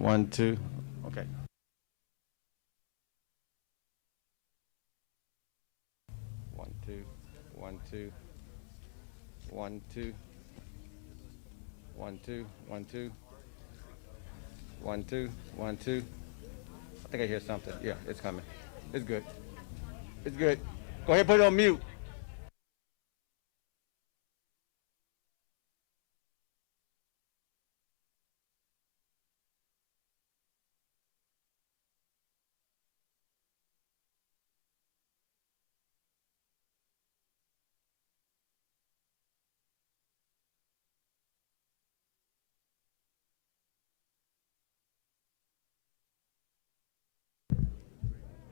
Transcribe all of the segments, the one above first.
1, 2. Okay. 1, 2, 1, 2, 1, 2, 1, 2, 1, 2, 1, 2, 1, 2. I think I hear something. Yeah, it's coming. It's good. It's good. Go ahead, put it on mute.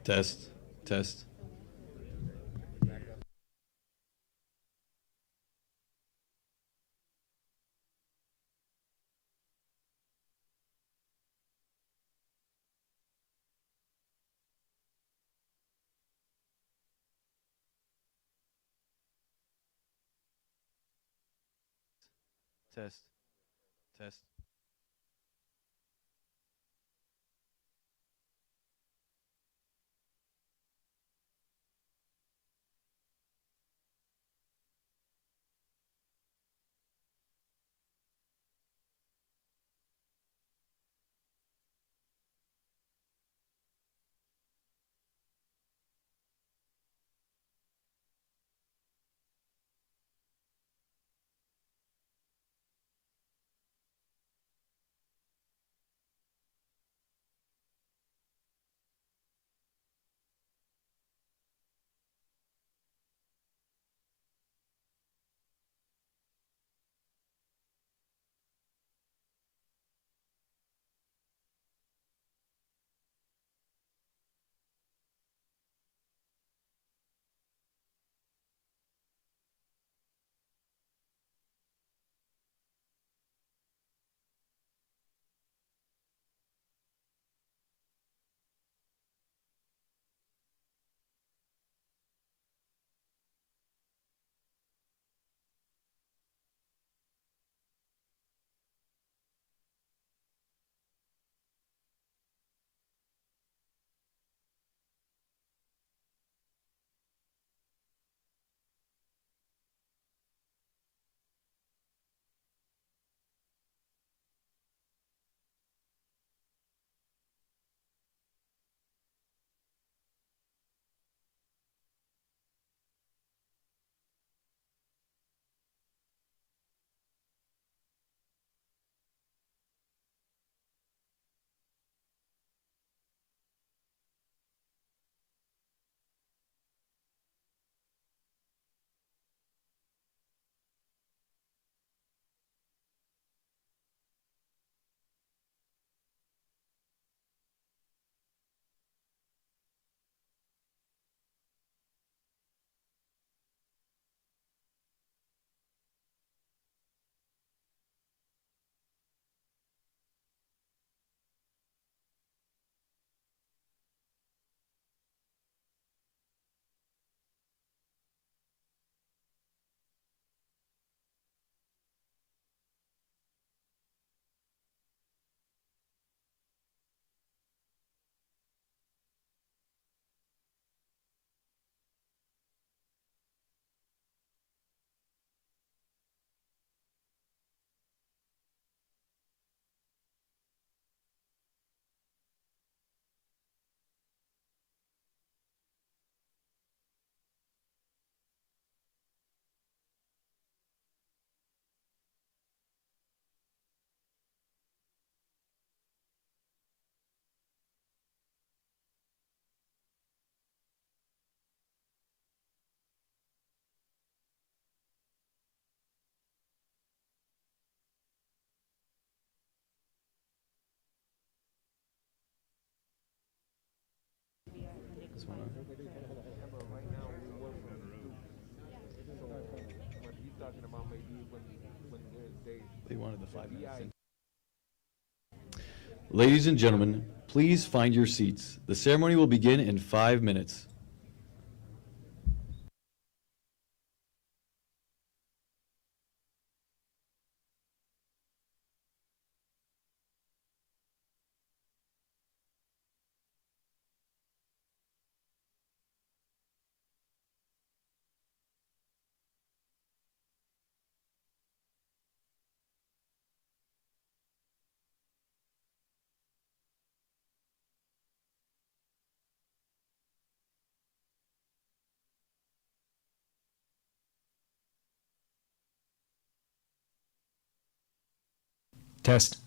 Test, test. Test, test. This one on. They wanted the 5 minutes. Ladies and gentlemen, please find your seats. The ceremony will begin in 5 minutes. Test.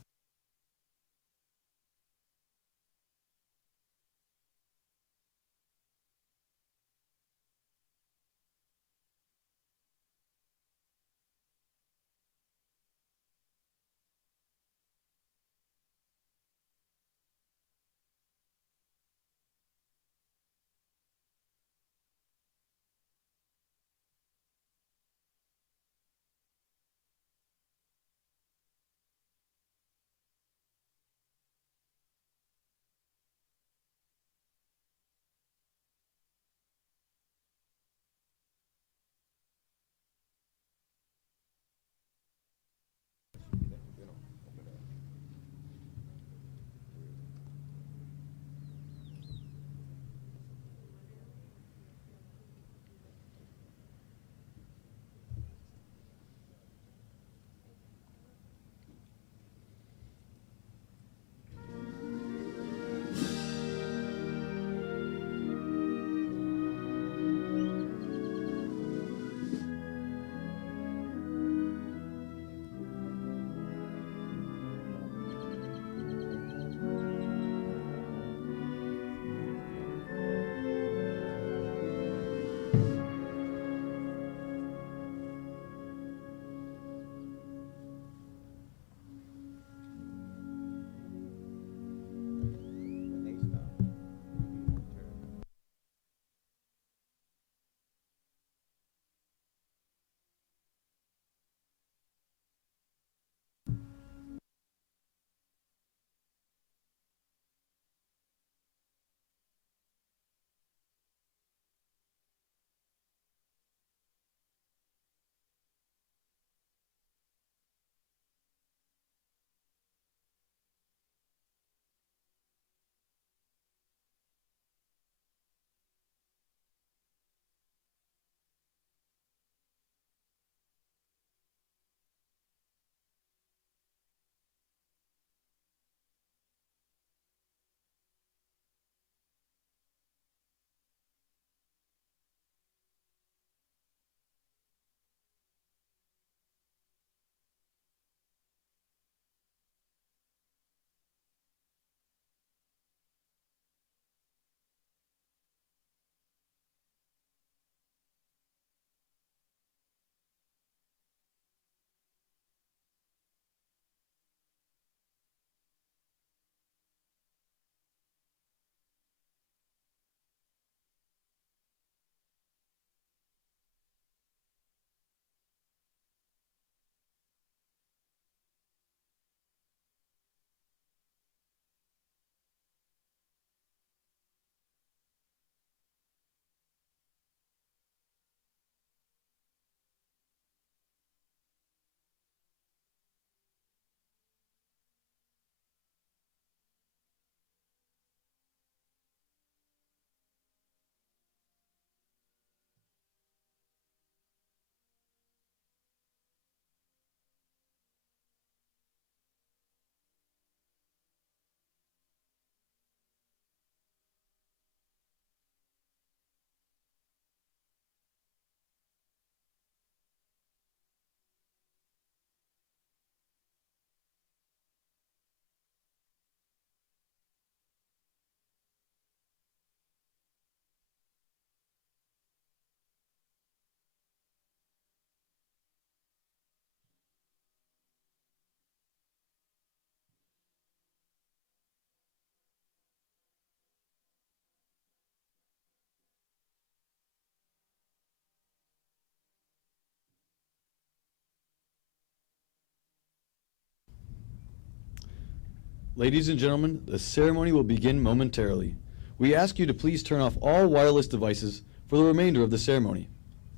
Ladies and gentlemen, the ceremony will begin momentarily. We ask you to please turn off all wireless devices for the remainder of the ceremony.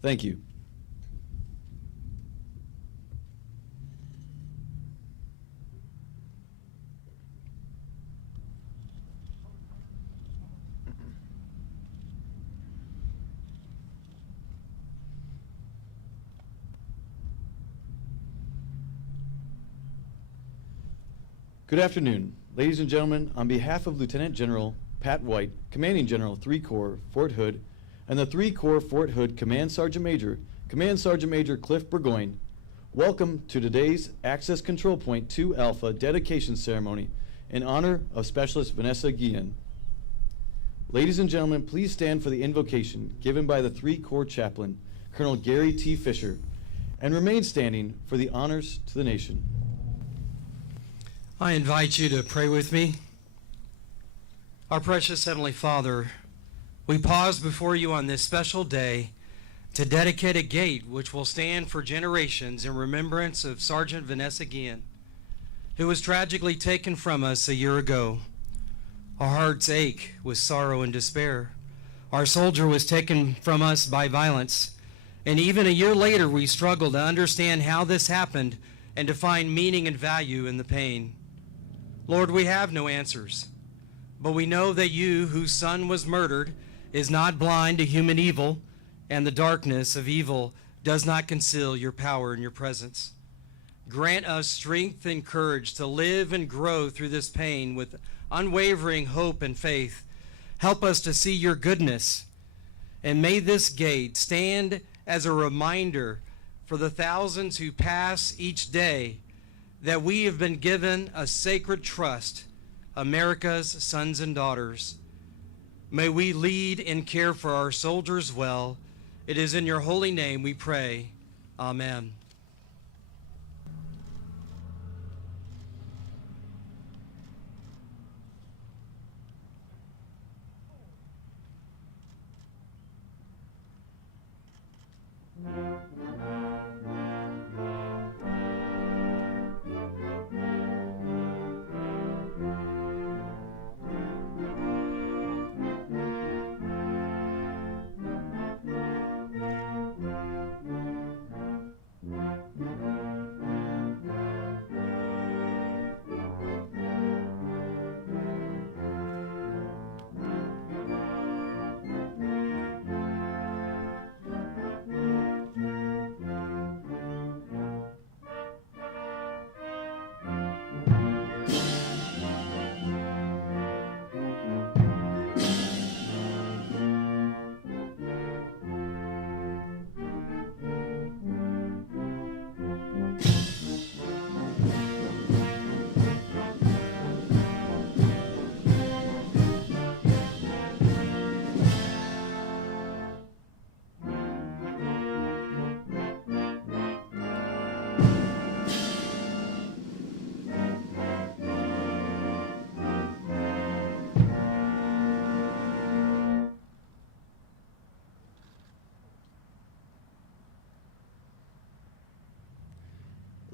Thank you. Good afternoon. Ladies and gentlemen, on behalf of Lieutenant General Pat White, Commanding General 3 Corps, Fort Hood, and the 3 Corps Fort Hood Command Sergeant Major Cliff Burgoyne, Welcome to today's Access Control Point 2 Alpha dedication ceremony in honor of Specialist Vanessa Guillen. Ladies and gentlemen, please stand for the invocation given by the 3 Corps Chaplain, Colonel Gary T. Fisher, and remain standing for the honors to the nation. I invite you to pray with me. Our precious Heavenly Father, we pause before you on this special day to dedicate a gate which will stand for generations in remembrance of Sergeant Vanessa Guillen, who was tragically taken from us a year ago. Our hearts ache with sorrow and despair. Our soldier was taken from us by violence, and even a year later we struggle to understand how this happened and to find meaning and value in the pain. Lord, we have no answers, but we know that you, whose son was murdered, is not blind to human evil, and the darkness of evil does not conceal your power and your presence. Grant us strength and courage to live and grow through this pain with unwavering hope and faith. Help us to see your goodness, and may this gate stand as a reminder for the thousands who pass each day that we have been given a sacred trust, America's sons and daughters. May we lead and care for our soldiers well. It is in your holy name we pray. Amen.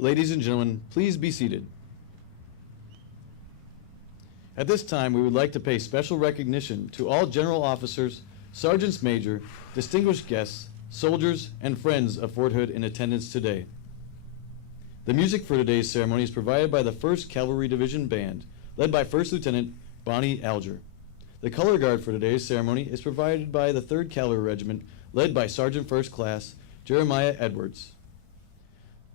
Ladies and gentlemen, please be seated. At this time, we would like to pay special recognition to all general officers, sergeants major, distinguished guests, soldiers, and friends of Fort Hood in attendance today. The music for today's ceremony is provided by the 1st Cavalry Division Band, led by 1st Lieutenant Bonnie Alger. The color guard for today's ceremony is provided by the 3rd Cavalry Regiment, led by Sergeant First Class Jeremiah Edwards.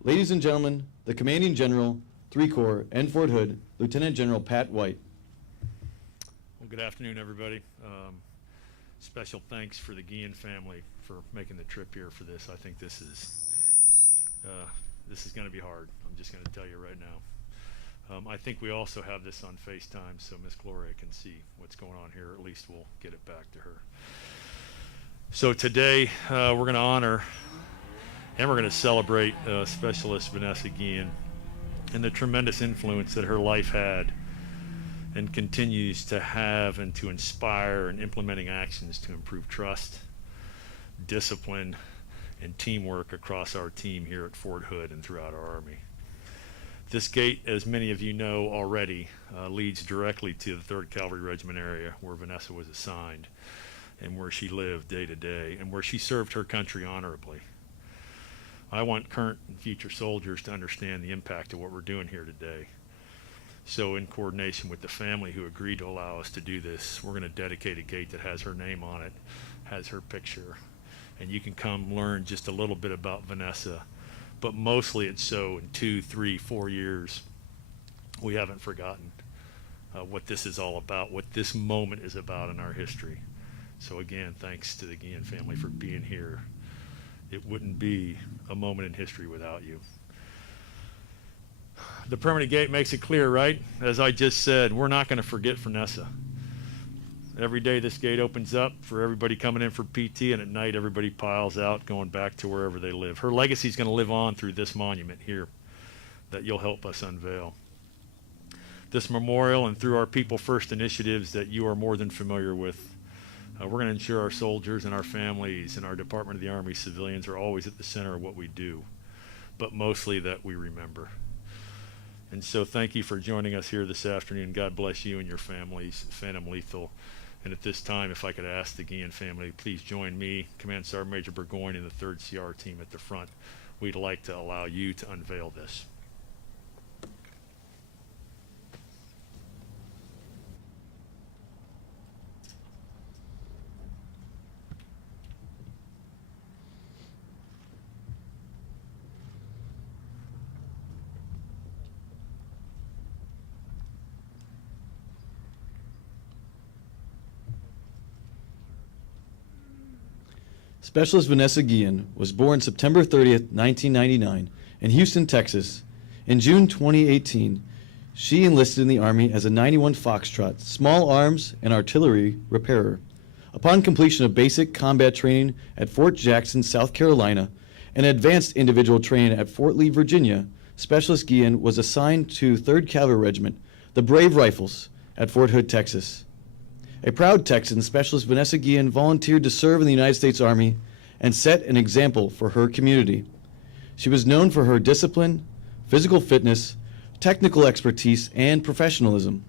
Ladies and gentlemen, the Commanding General, 3 Corps, and Fort Hood, Lieutenant General Pat White. Well, good afternoon, everybody. Special thanks for the Guillen family for making the trip here for this. I think this is going to be hard. I'm just going to tell you right now. I think we also have this on FaceTime, so Miss Gloria can see what's going on here. At least we'll get it back to her. So today we're going to honor and we're going to celebrate Specialist Vanessa Guillen and the tremendous influence that her life had and continues to have, and to inspire and implementing actions to improve trust, discipline, and teamwork across our team here at Fort Hood and throughout our Army. This gate, as many of you know already, leads directly to the 3rd Cavalry Regiment area where Vanessa was assigned and where she lived day to day and where she served her country honorably. I want current and future soldiers to understand the impact of what we're doing here today. So in coordination with the family who agreed to allow us to do this, we're going to dedicate a gate that has her name on it, has her picture, and you can come learn just a little bit about Vanessa. But mostly it's so in 2, 3, 4 years, we haven't forgotten what this is all about, what this moment is about in our history. So again, thanks to the Guillen family for being here. It wouldn't be a moment in history without you. The permanent gate makes it clear, right? As I just said, we're not going to forget Vanessa. Every day this gate opens up for everybody coming in for PT, and at night everybody piles out going back to wherever they live. Her legacy is going to live on through this monument here that you'll help us unveil. This memorial and through our People First initiatives that you are more than familiar with, we're going to ensure our soldiers and our families and our Department of the Army civilians are always at the center of what we do, but mostly that we remember. And so thank you for joining us here this afternoon. God bless you and your families, Phantom Lethal. And at this time, if I could ask the Guillen family, please join me, Command Sergeant Major Burgoyne, and the 3rd CR team at the front. We'd like to allow you to unveil this. Specialist Vanessa Guillen was born September 30th, 1999, in Houston, Texas. In June 2018, she enlisted in the Army as a 91 Foxtrot, small arms and artillery repairer. Upon completion of basic combat training at Fort Jackson, South Carolina, and advanced individual training at Fort Lee, Virginia, Specialist Guillen was assigned to 3rd Cavalry Regiment, the Brave Rifles, at Fort Hood, Texas. A proud Texan, Specialist Vanessa Guillen volunteered to serve in the United States Army and set an example for her community. She was known for her discipline, physical fitness, technical expertise, and professionalism.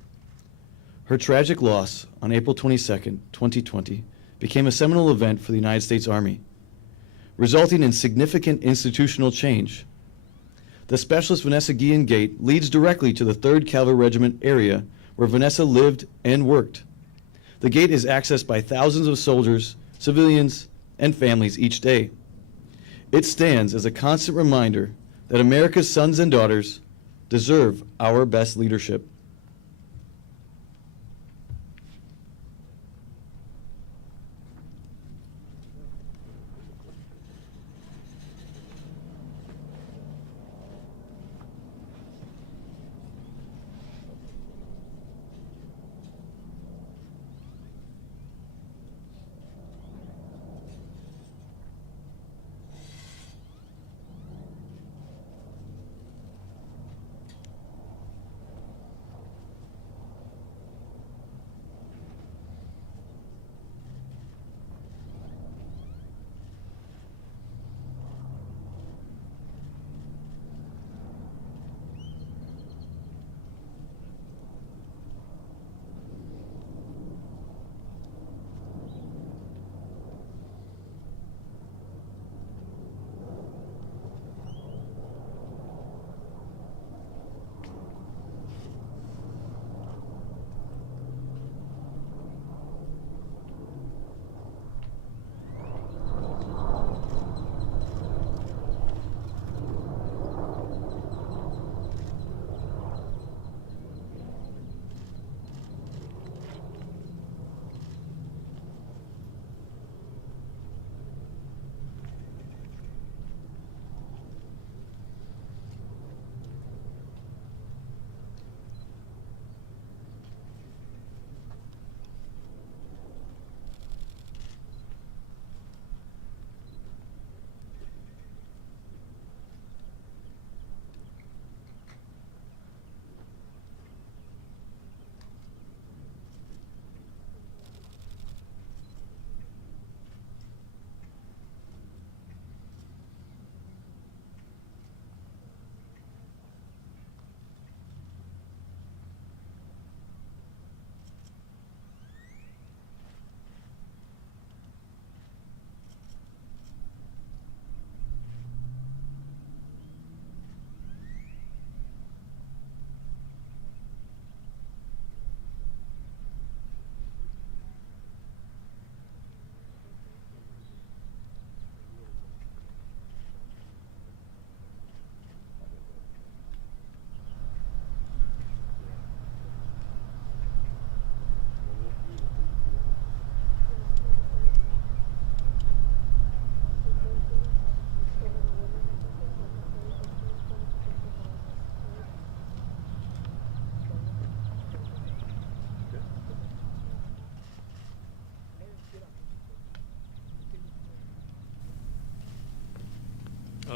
Her tragic loss on April 22, 2020, became a seminal event for the United States Army, resulting in significant institutional change. The Specialist Vanessa Guillen Gate leads directly to the 3rd Cavalry Regiment area where Vanessa lived and worked. The gate is accessed by thousands of soldiers, civilians, and families each day. It stands as a constant reminder that America's sons and daughters deserve our best leadership.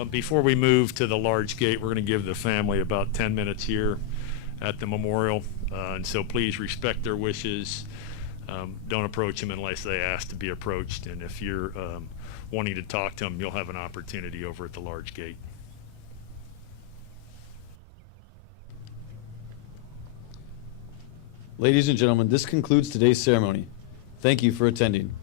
Before we move to the large gate, we're going to give the family about 10 minutes here at the memorial, and so please respect their wishes. Don't approach them unless they ask to be approached, and if you're wanting to talk to them, you'll have an opportunity over at the large gate. Ladies and gentlemen, this concludes today's ceremony. Thank you for attending.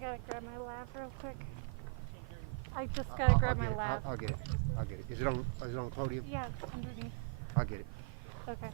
Gotta grab my lav real quick. I just gotta grab my lav. I'll get it. I'll get it. Is it on the podium? Yeah, it's underneath. I'll get it. Okay.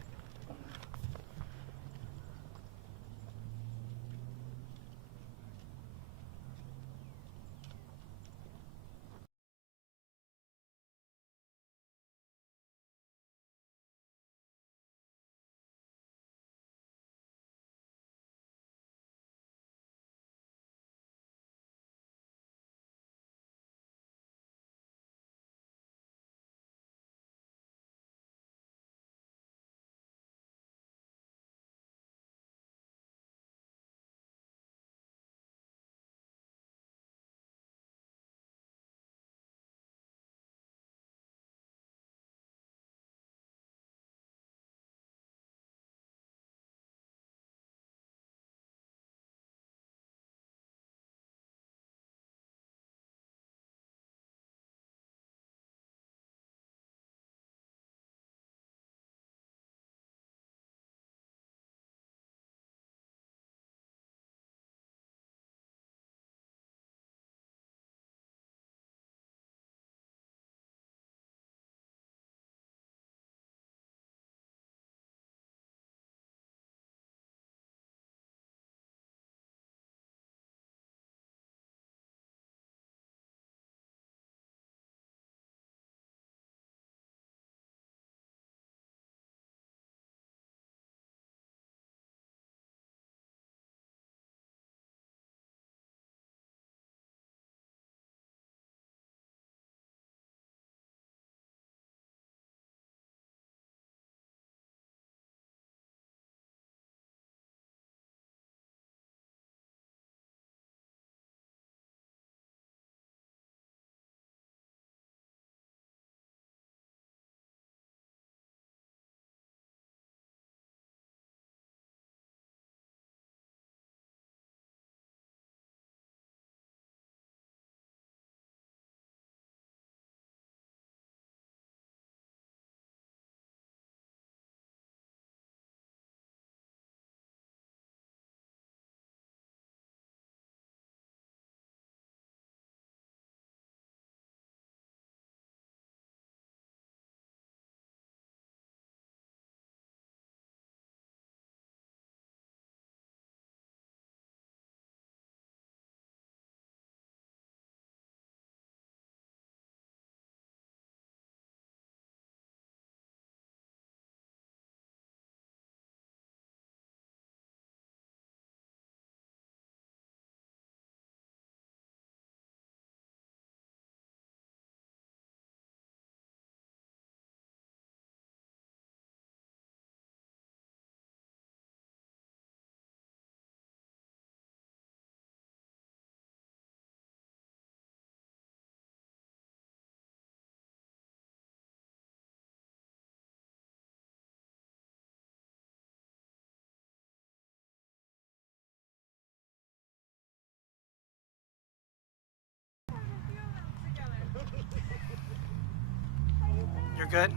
You're good?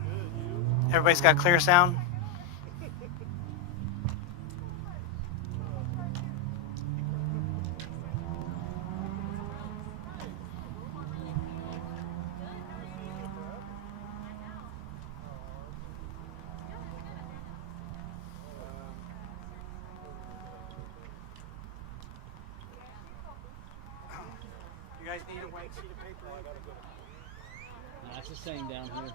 Everybody's got clear sound? You guys need a white sheet of paper? No, it's the same down here.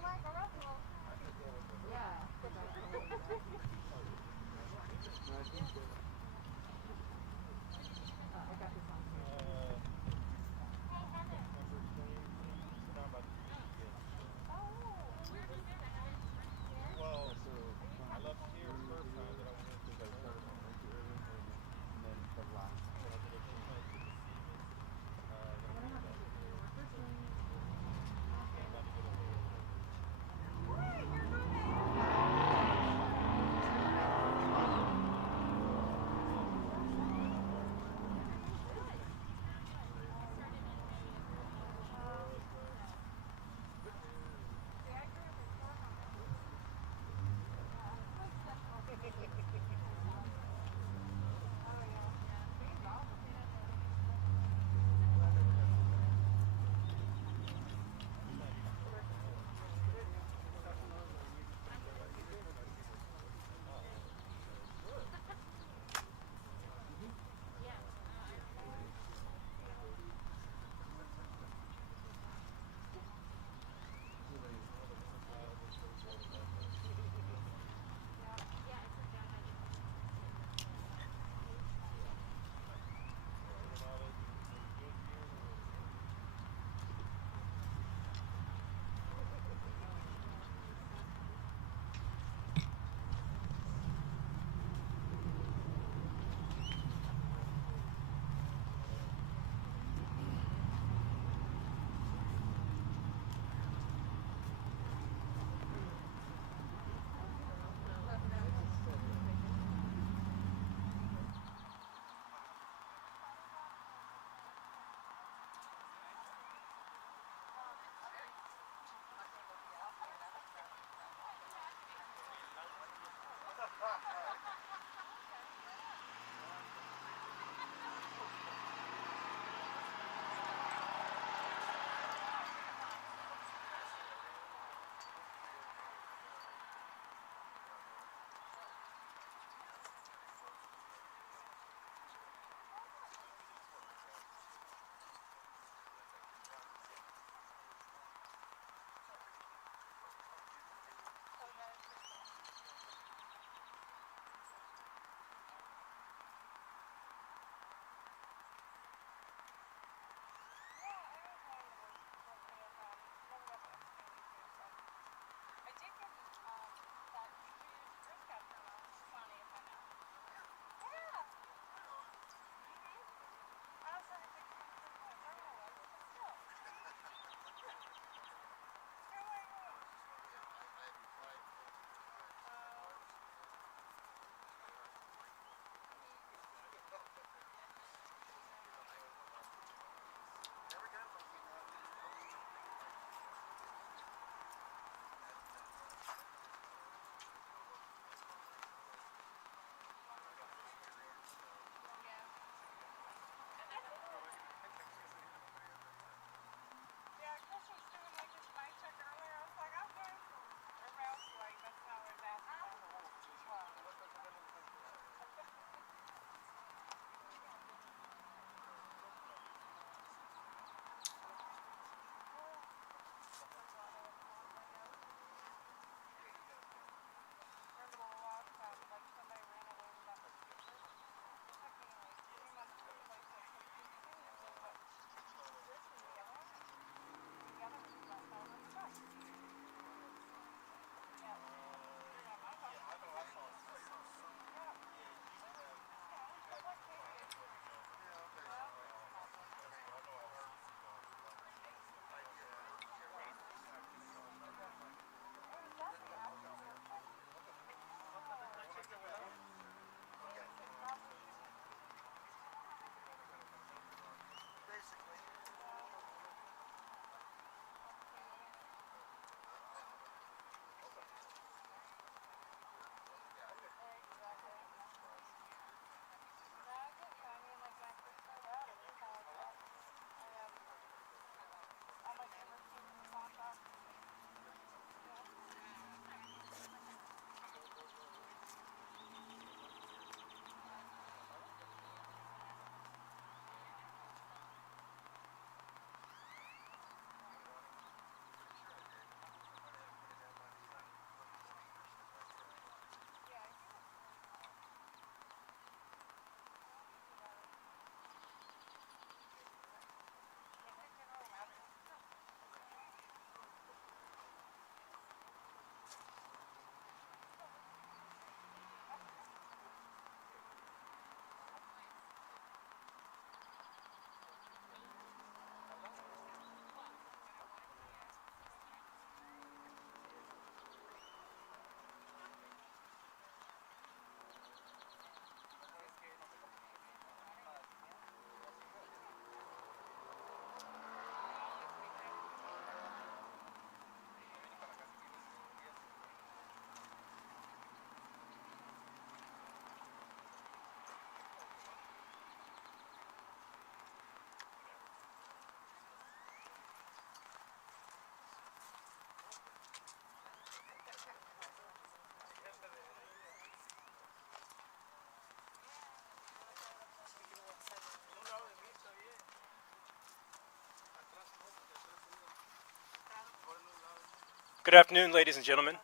Good afternoon, ladies and gentlemen.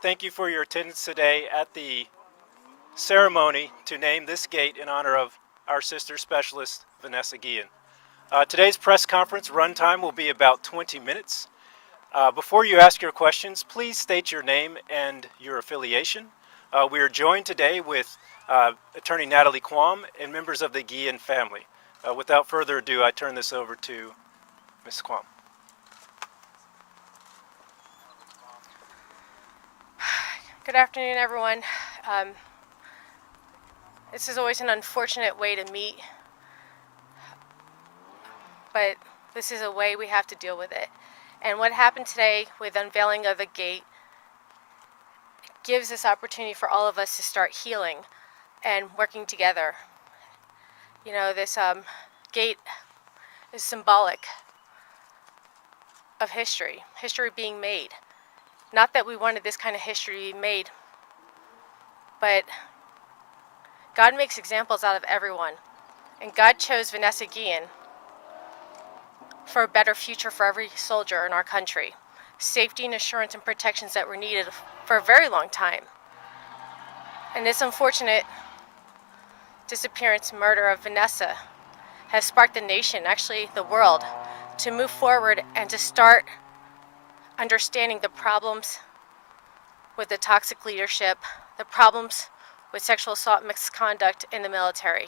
Thank you for your attendance today at the ceremony to name this gate in honor of our sister specialist, Vanessa Guillen. Today's press conference runtime will be about 20 minutes. Before you ask your questions, please state your name and your affiliation. We are joined today with Attorney Natalie Quam and members of the Guillen family. Without further ado, I turn this over to Ms. Quam. Good afternoon, everyone. This is always an unfortunate way to meet, but this is a way we have to deal with it. And what happened today with unveiling of the gate gives this opportunity for all of us to start healing and working together. You know, this gate is symbolic of history being made. Not that we wanted this kind of history to be made, but God makes examples out of everyone. And God chose Vanessa Guillen for a better future for every soldier in our country. Safety and assurance and protections that were needed for a very long time. And this unfortunate disappearance, murder of Vanessa has sparked the nation, actually the world, to move forward and to start understanding the problems with the toxic leadership, the problems with sexual assault misconduct in the military.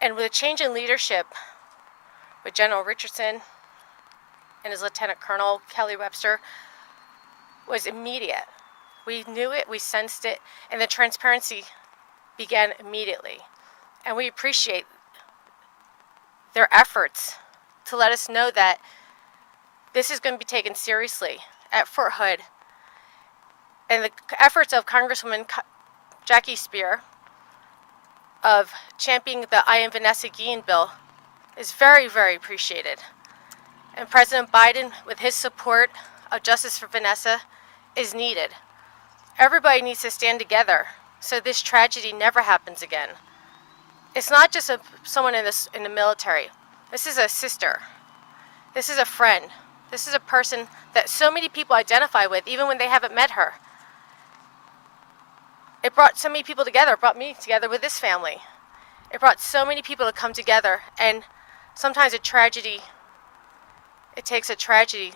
And with a change in leadership with General Richardson and his Lieutenant Colonel Kelly Webster was immediate. We knew it, we sensed it, and the transparency began immediately. And we appreciate their efforts to let us know that this is going to be taken seriously at Fort Hood. And the efforts of Congresswoman Jackie Spear of championing the I Am Vanessa Guillen bill is very, very appreciated. And President Biden, with his support of justice for Vanessa, is needed. Everybody needs to stand together so this tragedy never happens again. It's not just someone in the military. This is a sister. This is a friend. This is a person that so many people identify with, even when they haven't met her. It brought so many people together. It brought me together with this family. It brought so many people to come together. And sometimes it takes a tragedy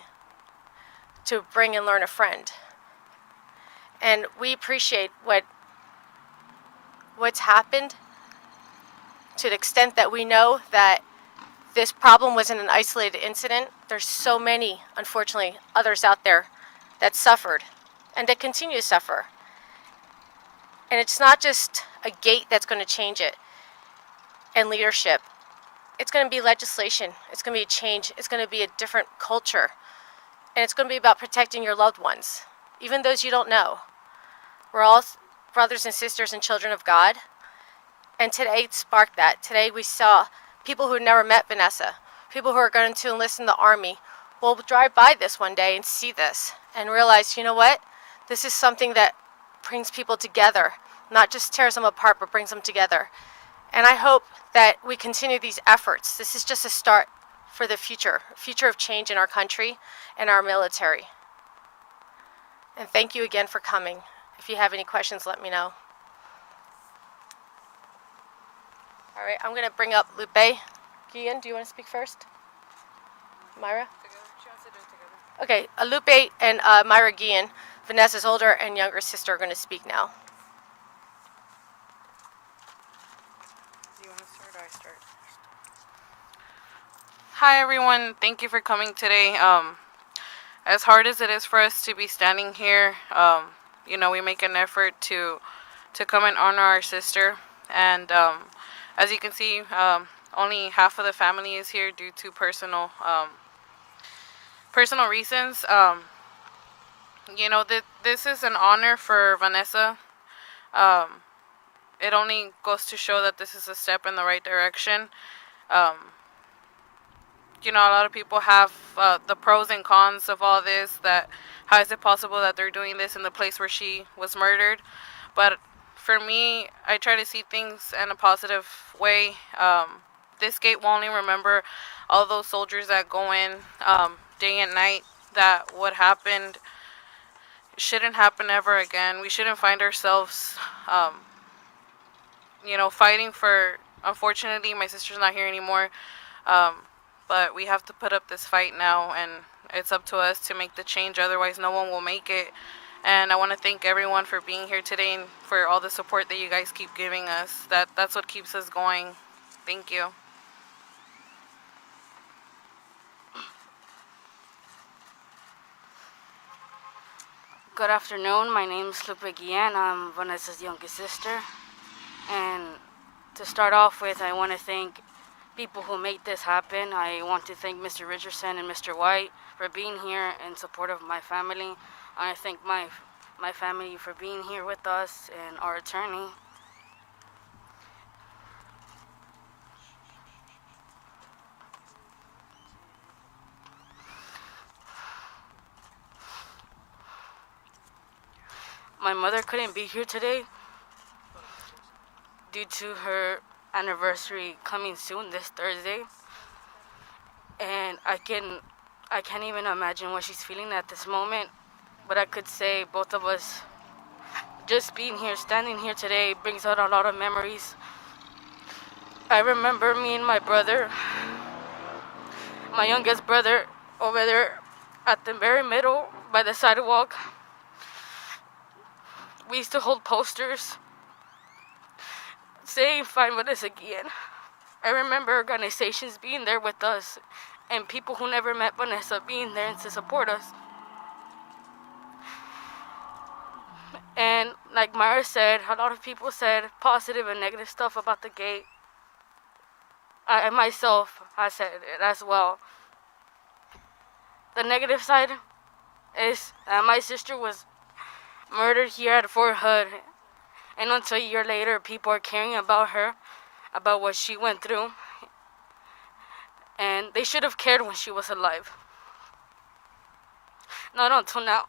to bring and learn a friend. And we appreciate what's happened to the extent that we know that this problem wasn't an isolated incident. There's so many, unfortunately, others out there that suffered and that continue to suffer. And it's not just a gate that's going to change it and leadership. It's going to be legislation. It's going to be a change. It's going to be a different culture. And it's going to be about protecting your loved ones, even those you don't know. We're all brothers and sisters and children of God. And today it sparked that. Today we saw people who had never met Vanessa, people who are going to enlist in the Army, will drive by this one day and see this and realize, you know what? This is something that brings people together, not just tears them apart, but brings them together. And I hope that we continue these efforts. This is just a start for the future of change in our country and our military. And thank you again for coming. If you have any questions, let me know. All right, I'm going to bring up Lupe Guillen. Do you want to speak first? Myra? Okay, Lupe and Myra Guillen, Vanessa's older and younger sister, are going to speak now. Do you want to start or I start? Hi everyone, thank you for coming today. As hard as it is for us to be standing here, we make an effort to come and honor our sister. And as you can see, only half of the family is here due to personal reasons. This is an honor for Vanessa. It only goes to show that this is a step in the right direction. A lot of people have the pros and cons of all this, that how is it possible that they're doing this in the place where she was murdered. But for me, I try to see things in a positive way. This gate will only remember all those soldiers that go in day and night that what happened shouldn't happen ever again. We shouldn't find ourselves, fighting for. Unfortunately, my sister's not here anymore, but we have to put up this fight now, and it's up to us to make the change. Otherwise, no one will make it. And I want to thank everyone for being here today and for all the support that you guys keep giving us. That's what keeps us going. Thank you. Good afternoon. My name is Lupe Guillen. I'm Vanessa's youngest sister. And to start off with, I want to thank people who made this happen. I want to thank Mr. Richardson and Mr. White for being here in support of my family. I thank my family for being here with us and our attorney. My mother couldn't be here today due to her anniversary coming soon this Thursday. And I can't even imagine what she's feeling at this moment. But I could say both of us, just being here, standing here today, brings out a lot of memories. I remember me and my brother, my youngest brother, over there at the very middle by the sidewalk. We used to hold posters saying, "Find Vanessa Guillen." I remember organizations being there with us and people who never met Vanessa being there and to support us. And like Myra said, a lot of people said positive and negative stuff about the gate. I myself, I said it as well. The negative side is that my sister was murdered here at Fort Hood, and until a year later, people are caring about her, about what she went through, and they should have cared when she was alive. Not until now.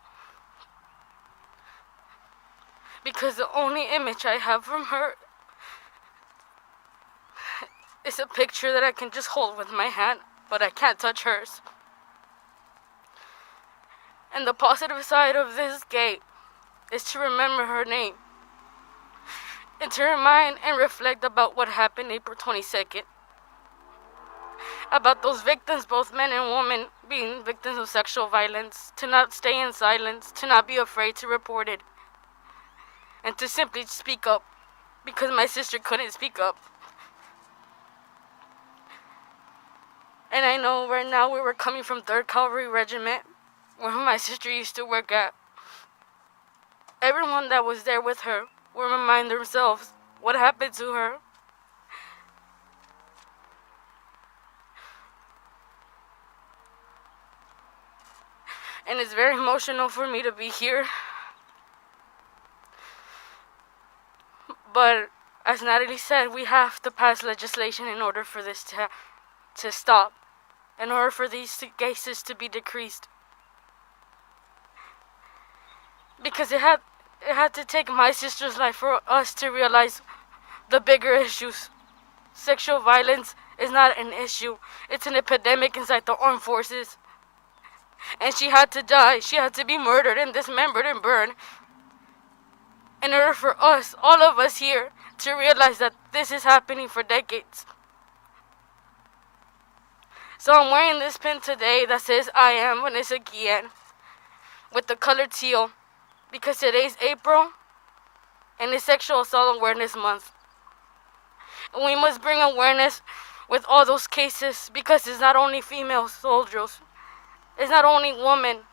Because the only image I have from her is a picture that I can just hold with my hand, but I can't touch hers. And the positive side of this gate is to remember her name and to remind and reflect about what happened April 22nd. About those victims, both men and women, being victims of sexual violence, to not stay in silence, to not be afraid to report it, and to simply speak up, because my sister couldn't speak up. And I know right now we were coming from 3rd Cavalry Regiment, where my sister used to work at. Everyone that was there with her will remind themselves what happened to her. And it's very emotional for me to be here. But as Natalie said, we have to pass legislation in order for this to stop, in order for these cases to be decreased. Because it had to take my sister's life for us to realize the bigger issues. Sexual violence is not an issue. It's an epidemic inside the armed forces. And she had to die. She had to be murdered and dismembered and burned in order for us, all of us here, to realize that this is happening for decades. So I'm wearing this pin today that says, "I am Vanessa Guillen," with the color teal, because today's April and it's Sexual Assault Awareness Month. And we must bring awareness with all those cases, because it's not only female soldiers, it's not only women,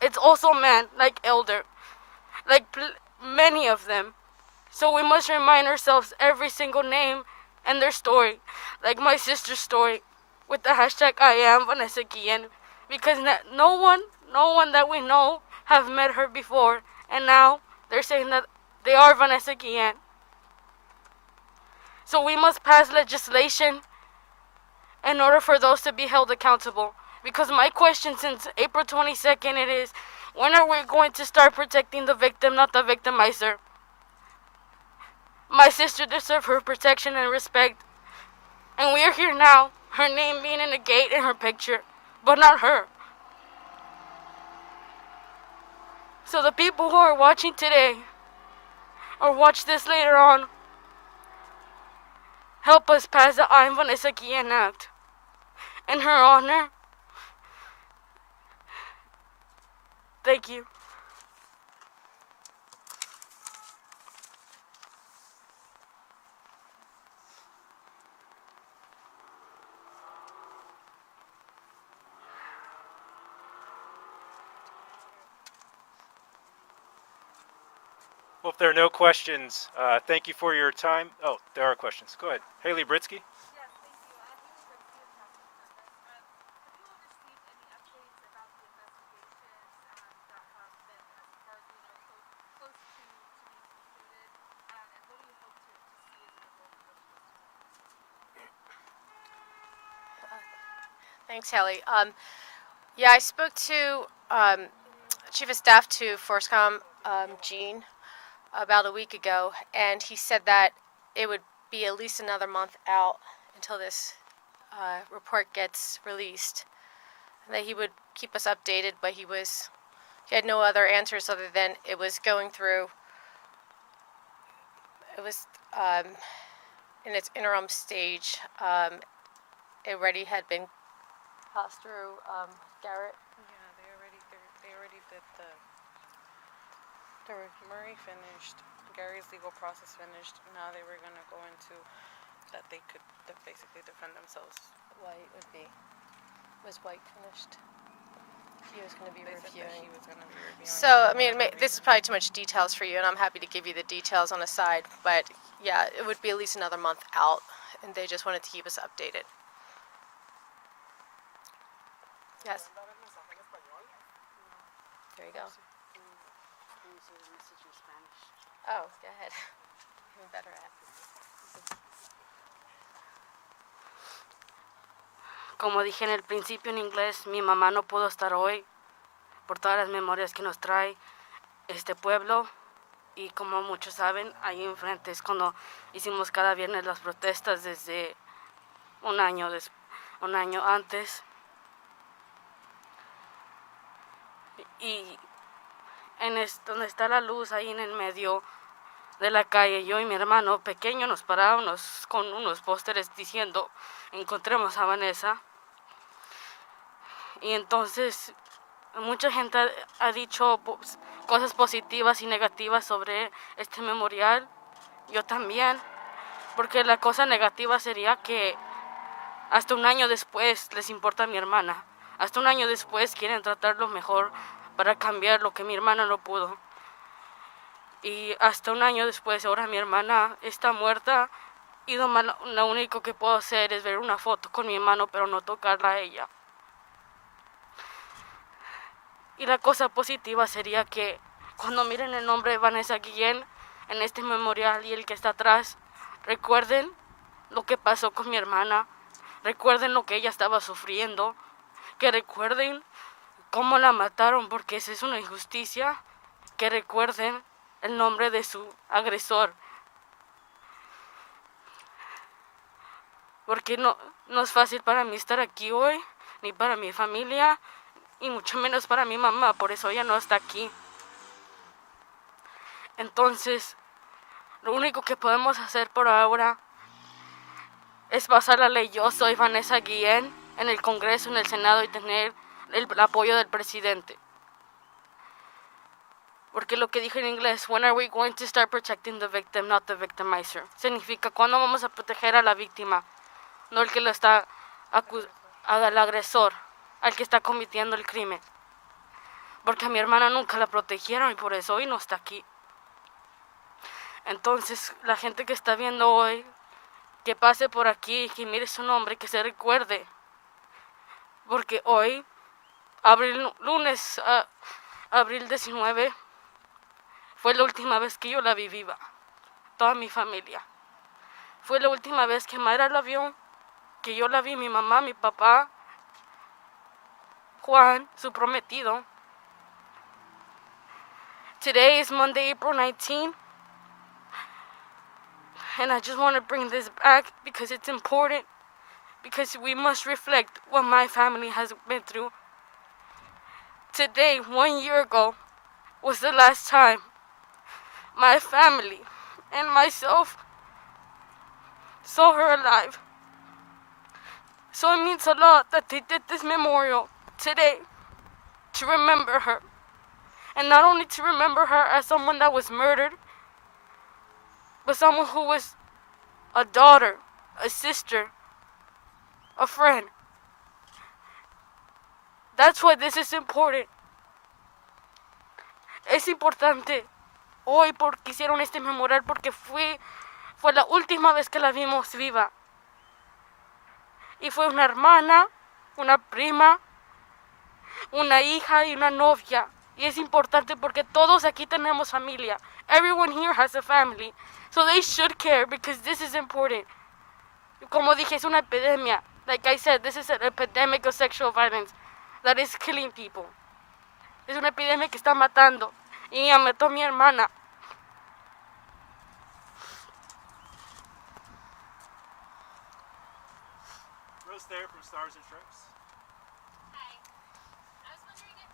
it's also men, like Elder, like many of them. So we must remind ourselves every single name and their story, like my sister's story, with the hashtag "I am Vanessa Guillen," because no one that we know have met her before, and now they're saying that they are Vanessa Guillen. So we must pass legislation in order for those to be held accountable. Because my question since April 22nd it is, when are we going to start protecting the victim, not the victimizer? My sister deserves her protection and respect. And we are here now, her name being in the gate and her picture. but not her. So the people who are watching today, or watch this later on, help us pass the I'm Vanessa Guillen Act. In her honor, thank you. Well, if there are no questions, thank you for your time. Oh, there are questions. Go ahead. Haley Britsky. Thanks, Haley. Yeah, I spoke to Chief of Staff to Forcecom, Gene, about a week ago, and he said that it would be at least another month out until this report gets released. And that he would keep us updated, but he had no other answers other than it was going through. It was in its interim stage. It already had been passed through Garrett. Yeah, they already did Murray finished, Gary's legal process finished. Now they were gonna go into that they could basically defend themselves. White was White finished? He was going to be reviewing. He was gonna be reviewing. So, I mean, this is probably too much details for you, and I'm happy to give you the details on the side. But yeah, it would be at least another month out, and they just wanted to keep us updated. Yes. There you go. Oh, go ahead. Even better at. Como dije en el principio en inglés, mi mamá no pudo estar hoy por todas las memorias que nos trae este pueblo. Y como muchos saben, ahí enfrente es cuando hicimos cada viernes las protestas desde un año antes. Y donde está la luz, ahí en el medio de la calle, yo y mi hermano pequeño nos parábamos con unos pósteres diciendo, encontremos a Vanessa. Y entonces mucha gente ha dicho cosas positivas y negativas sobre este memorial. Yo también, porque la cosa negativa sería que hasta un año después les importa a mi hermana. Hasta un año después quieren tratarlo mejor para cambiar lo que mi hermana no pudo. Y hasta un año después, ahora mi hermana está muerta y lo único que puedo hacer es ver una foto con mi hermano, pero no tocarla a ella. Y la cosa positiva sería que cuando miren el nombre de Vanessa Guillen en este memorial y el que está atrás, recuerden lo que pasó con mi hermana, recuerden lo que ella estaba sufriendo, que recuerden cómo la mataron, porque esa es una injusticia, que recuerden el nombre de su agresor. Porque no es fácil para mí estar aquí hoy, ni para mi familia, y mucho menos para mi mamá, por eso ella no está aquí. Entonces, lo único que podemos hacer por ahora es pasar la ley Yo Soy Vanessa Guillen en el Congreso, en el Senado, y tener el apoyo del presidente. Porque lo que dije en inglés, when are we going to start protecting the victim, not the victimizer? Significa, ¿cuándo vamos a proteger a la víctima? No el que lo está al agresor, al que está cometiendo el crimen. Porque a mi hermana nunca la protegieron y por eso hoy no está aquí. Entonces, la gente que está viendo hoy, que pase por aquí, que mire su nombre, que se recuerde. Porque hoy, lunes, abril 19, fue la última vez que yo la vi viva. Toda mi familia. Fue la última vez que Mayra la vio, que yo la vi, mi mamá, mi papá, Juan, su prometido. Today is Monday, April 19, and I just want to bring this back because it's important, because we must reflect what my family has been through. Today, 1 year ago, was the last time my family and myself saw her alive. So it means a lot that they did this memorial today to remember her. And not only to remember her as someone that was murdered, but someone who was a daughter, a sister, a friend. That's why this is important. Es importante hoy porque hicieron este memorial, porque fue la última vez que la vimos viva. Y fue una hermana, una prima, una hija y una novia. Y es importante porque todos aquí tenemos familia. Everyone here has a family. So they should care because this is important. Como dije, es una epidemia. Like I said, this is an epidemic of sexual violence that is killing people. Es una epidemia que está matando. Y ella mató a mi hermana. Rose there from Stars and Stripes. Hi. I was wondering if,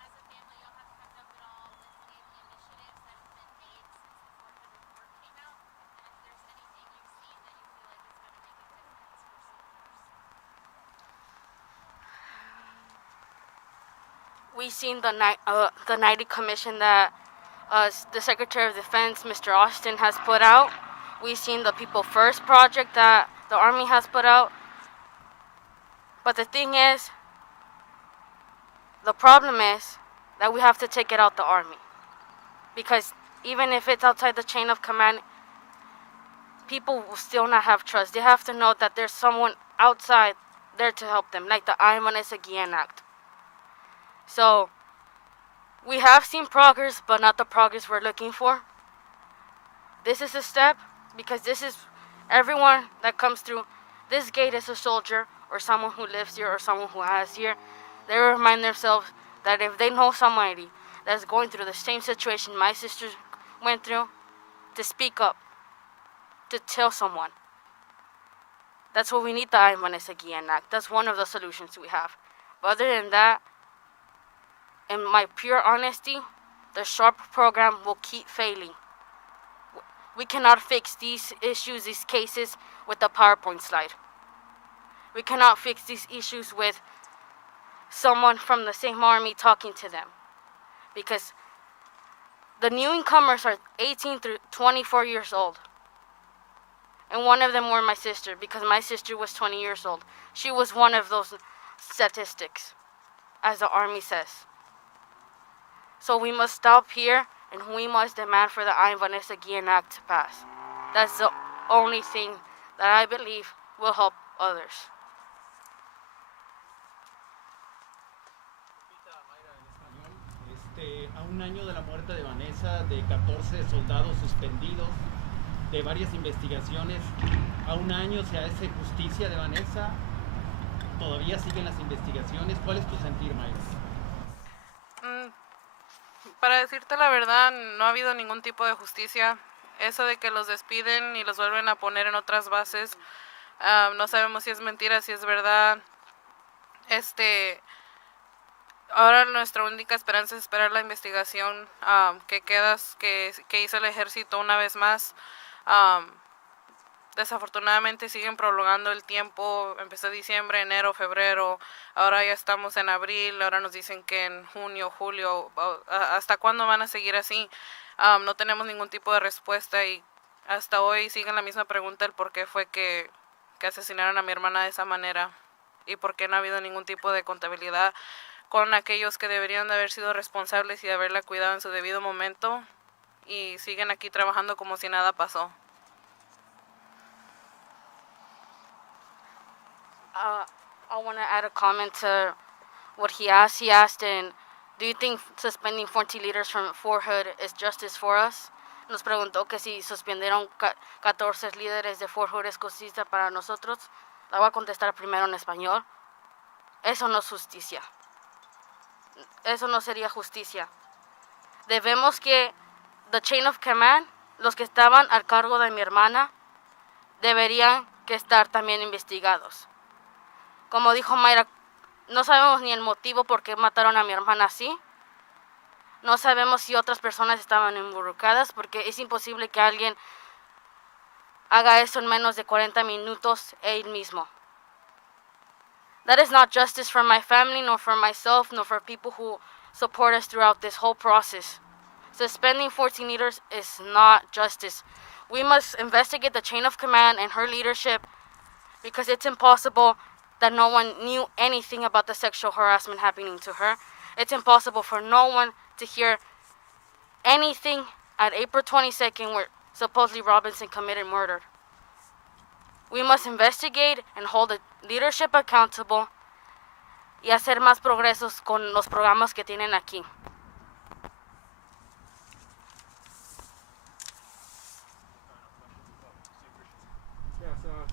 as a family, y'all have kept up at all with any of the initiatives that have been made since the 400 report came out, and if there's anything you've seen that you feel like is going to make a difference for soldiers. We seen the 90 commission that the Secretary of Defense, Mr. Austin, has put out. We've seen the People First project that the Army has put out. But the thing is, the problem is that we have to take it out the Army. Because even if it's outside the chain of command, people will still not have trust. They have to know that there's someone outside there to help them, like the Vanessa Guillen Act. So, we have seen progress, but not the progress we're looking for. This is a step, because this is everyone that comes through this gate is a soldier, or someone who lives here, or someone who has here. They remind themselves that if they know somebody that's going through the same situation my sister went through, to speak up, to tell someone. That's what we need the Vanessa Guillen Act. That's one of the solutions we have. But other than that, in my pure honesty, the SHARP program will keep failing. We cannot fix these issues, these cases, with a PowerPoint slide. We cannot fix these issues with someone from the same army talking to them. Because the new incomers are 18 through 24 years old. And one of them were my sister, because my sister was 20 years old. She was one of those statistics, as the Army says. So we must stop here, and we must demand for the Vanessa Guillen Act to pass. That's the only thing that I believe will help others. A un año de la muerte de Vanessa, de 14 soldados suspendidos, de varias investigaciones, a un año se hace justicia de Vanessa, todavía siguen las investigaciones. ¿Cuál es tu sentir, Mayra? Para decirte la verdad, no ha habido ningún tipo de justicia. Eso de que los despiden y los vuelven a poner en otras bases, no sabemos si es mentira, si es verdad. Ahora nuestra única esperanza es esperar la investigación que hizo el ejército una vez más. Desafortunadamente siguen prolongando el tiempo. Empezó diciembre, enero, febrero, ahora ya estamos en abril, ahora nos dicen que en junio, julio. ¿Hasta cuándo van a seguir así? No tenemos ningún tipo de respuesta y hasta hoy siguen la misma pregunta, el por qué fue que asesinaron a mi hermana de esa manera y por qué no ha habido ningún tipo de contabilidad con aquellos que deberían de haber sido responsables y de haberla cuidado en su debido momento, y siguen aquí trabajando como si nada pasó. I want to add a comment to what he asked. He asked, do you think suspending 40 leaders from Fort Hood is justice for us? Nos preguntó que si suspendieron 14 líderes de Fort Hood es justicia para nosotros. La voy a contestar primero en español. Eso no es justicia. Eso no sería justicia. Debemos que the chain of command, los que estaban al cargo de mi hermana, deberían que estar también investigados. Como dijo Mayra, no sabemos ni el motivo por qué mataron a mi hermana así. No sabemos si otras personas estaban involucradas, porque es imposible que alguien haga eso en menos de 40 minutos él mismo. That is not justice for my family, nor for myself, nor for people who support us throughout this whole process. Suspending 14 leaders is not justice. We must investigate the chain of command and her leadership, because it's impossible that no one knew anything about the sexual harassment happening to her. It's impossible for no one to hear anything at April 22nd where supposedly Robinson committed murder. We must investigate and hold the leadership accountable y hacer más progresos con los programas que tienen aquí.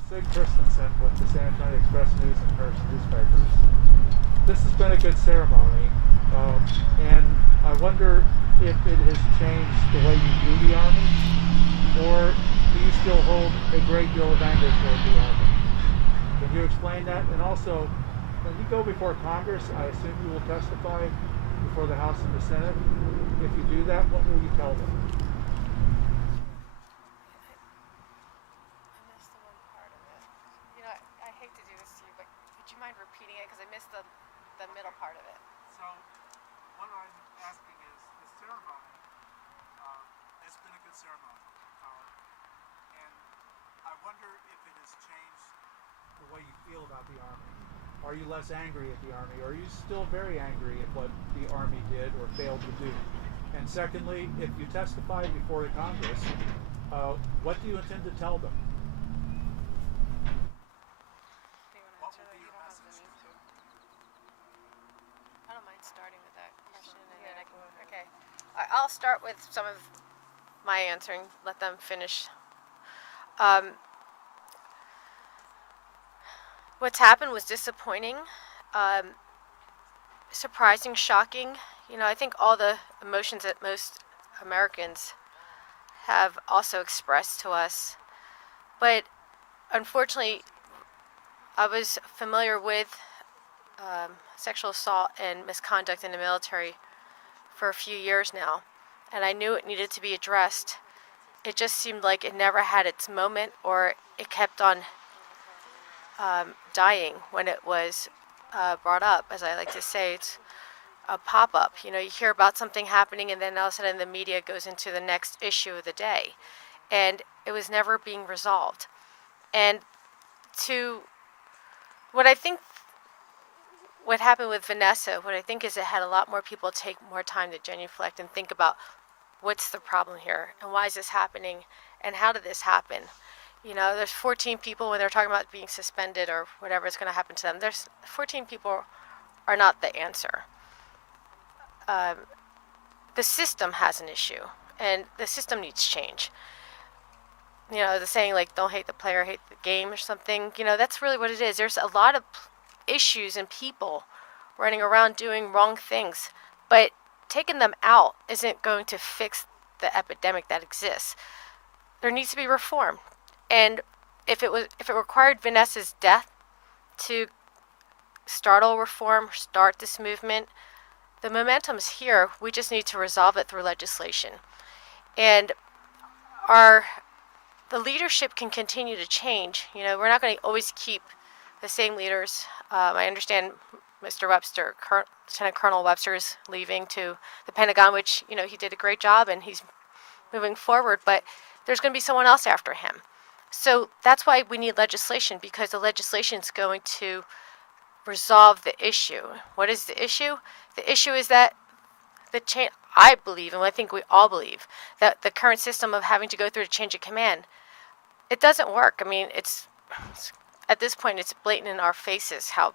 Sig Christensen with the San Antonio Express News and Hearst newspapers. This has been a good ceremony, and I wonder if it has changed the way you view the Army, or do you still hold a great deal of anger toward the Army? Can you explain that? And also, when you go before Congress, I assume you will testify before the House and the Senate. If you do that, what will you tell them? The middle part of it. So, what I'm asking is, the ceremony, it's been a good ceremony, and I wonder if it has changed the way you feel about the Army. Are you less angry at the Army, or are you still very angry at what the Army did or failed to do? And secondly, if you testify before the Congress, what do you intend to tell them? I'll start with some of my answering, let them finish. What's happened was disappointing, surprising, shocking. You know, I think all the emotions that most Americans have also expressed to us. But unfortunately, I was familiar with sexual assault and misconduct in the military for a few years now, and I knew it needed to be addressed. It just seemed like it never had its moment, or it kept on dying when it was brought up. As I like to say, it's a pop-up. You know, you hear about something happening, and then all of a sudden the media goes into the next issue of the day, and it was never being resolved. And to what I think what happened with Vanessa, what I think is it had a lot more people take more time to genuflect and think about what's the problem here and why is this happening and how did this happen. You know, there's 14 people when they're talking about being suspended or whatever is going to happen to them. There's 14 people are not the answer. The system has an issue, and the system needs change. You know, the saying like, don't hate the player, hate the game or something, you know, that's really what it is. There's a lot of issues and people running around doing wrong things, but taking them out isn't going to fix the epidemic that exists. There needs to be reform. And if it required Vanessa's death to startle reform, start this movement, the momentum's here. We just need to resolve it through legislation. And the leadership can continue to change. You know, we're not going to always keep the same leaders. I understand Mr. Webster, Lieutenant Colonel Webster, is leaving to the Pentagon, which, you know, he did a great job and he's moving forward, but there's going to be someone else after him. So that's why we need legislation, because the legislation is going to resolve the issue. What is the issue? The issue is that I believe, and I think we all believe, that the current system of having to go through a change of command, it doesn't work. I mean, it's at this point, it's blatant in our faces how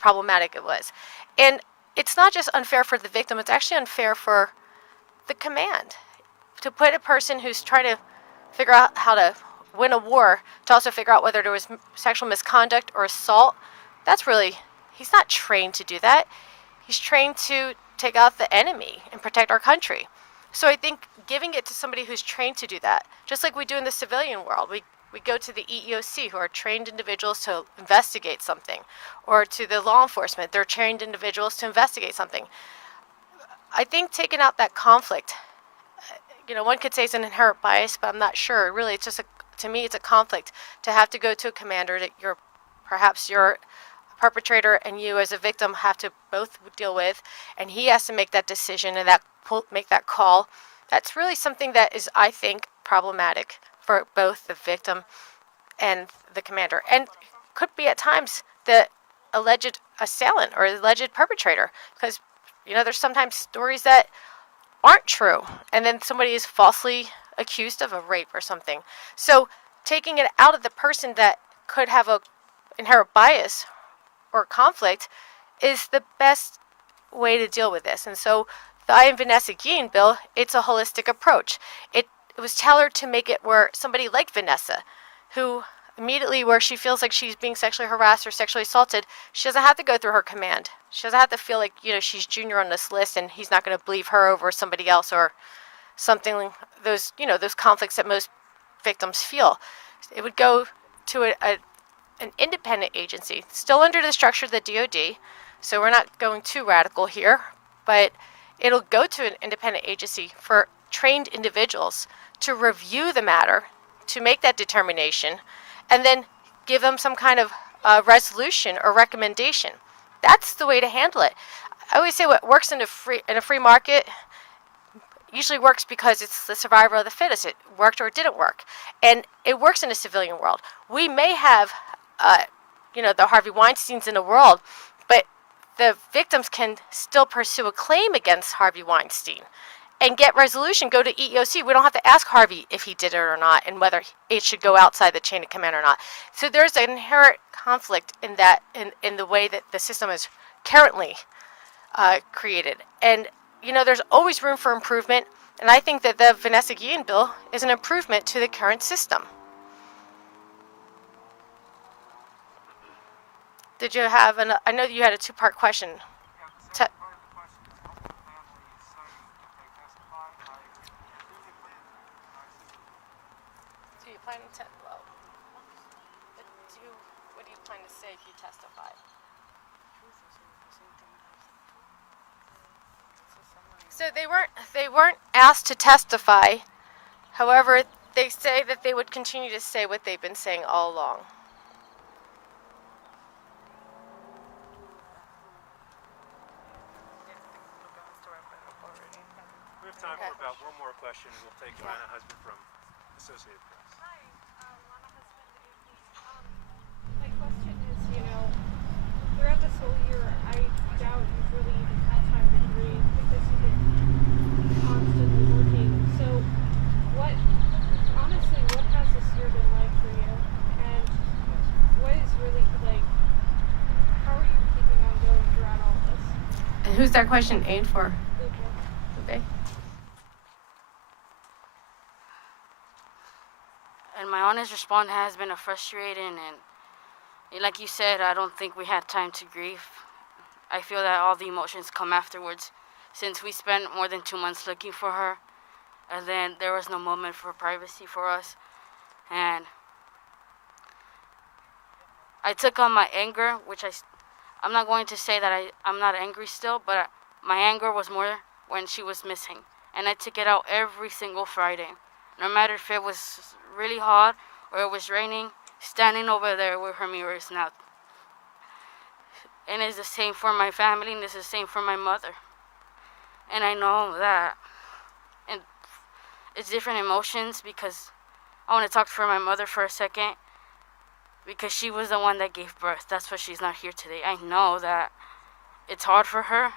problematic it was. And it's not just unfair for the victim, it's actually unfair for the command. To put a person who's trying to figure out how to win a war to also figure out whether there was sexual misconduct or assault, that's really, he's not trained to do that. He's trained to take out the enemy and protect our country. So I think giving it to somebody who's trained to do that, just like we do in the civilian world, we We go to the EEOC, who are trained individuals to investigate something, or to the law enforcement, they're trained individuals to investigate something. I think taking out that conflict, one could say it's an inherent bias, but I'm not sure. Really, it's just to me, it's a conflict to have to go to a commander that perhaps you're a perpetrator and you as a victim have to both deal with, and he has to make that decision and make that call. That's really something that is, I think, problematic for both the victim and the commander, and could be at times the alleged assailant or alleged perpetrator, because there's sometimes stories that aren't true, and then somebody is falsely accused of a rape or something. So taking it out of the person that could have a inherent bias or conflict is the best way to deal with this. And so the I Am Vanessa Guillen bill, it's a holistic approach. It was tailored to make it where somebody like Vanessa, who immediately where she feels like she's being sexually harassed or sexually assaulted, she doesn't have to go through her command. She doesn't have to feel like, she's junior on this list and he's not going to believe her over somebody else or something, those conflicts that most victims feel. It would go to an independent agency, still under the structure of the DOD, so we're not going too radical here, but it'll go to an independent agency for trained individuals to review the matter, to make that determination, and then give them some kind of resolution or recommendation. That's the way to handle it. I always say what works in a free market usually works because it's the survival of the fittest. It worked or it didn't work. And it works in a civilian world. We may have, the Harvey Weinsteins in the world, but the victims can still pursue a claim against Harvey Weinstein and get resolution, go to EEOC. We don't have to ask Harvey if he did it or not and whether it should go outside the chain of command or not. So there's an inherent conflict in that, in the way that the system is currently created. And, there's always room for improvement. And I think that the Vanessa Guillen bill is an improvement to the current system. Did you have I know you had a two-part question. What do you plan to say if you testify? So they weren't asked to testify. However, they say that they would continue to say what they've been saying all along. We have time for about one more question. We'll take Lana Husband from Associated Press. Hi, Lana Husband, AP. My question is, throughout this whole year, I doubt you've really even had time to breathe because you've been constantly working. So, what has this year been like for you? And what is really, how are you keeping on going throughout all this? And who's that question aimed for? Okay. And my honest response has been frustrating, and like you said, I don't think we had time to grieve. I feel that all the emotions come afterwards, since we spent more than 2 months looking for her, and then there was no moment for privacy for us. And I took on my anger, which I'm not going to say that I'm not angry still, but my anger was more when she was missing. And I took it out every single Friday. No matter if it was really hot or it was raining, standing over there with her mirrors now. And it's the same for my family, and it's the same for my mother. And I know that it's different emotions, because I want to talk for my mother for a second, because she was the one that gave birth. That's why she's not here today. I know that it's hard for her.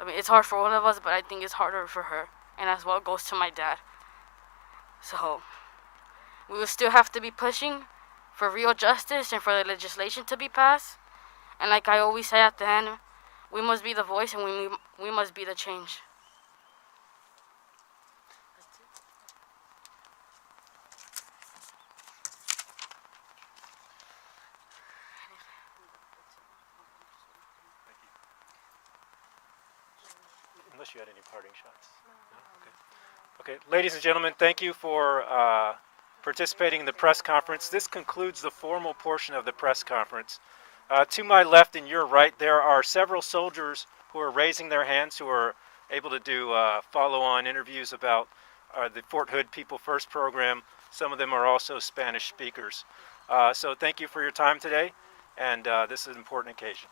I mean, it's hard for all of us, but I think it's harder for her. And as well goes to my dad. So we will still have to be pushing for real justice and for the legislation to be passed. And like I always say at the end, we must be the voice, and we must be the change. Unless you had any parting shots. No? Okay. Okay, ladies and gentlemen, thank you for participating in the press conference. This concludes the formal portion of the press conference. To my left and your right, there are several soldiers who are raising their hands, who are able to do follow-on interviews about the Fort Hood People First program. Some of them are also Spanish speakers. So thank you for your time today, and this is an important occasion.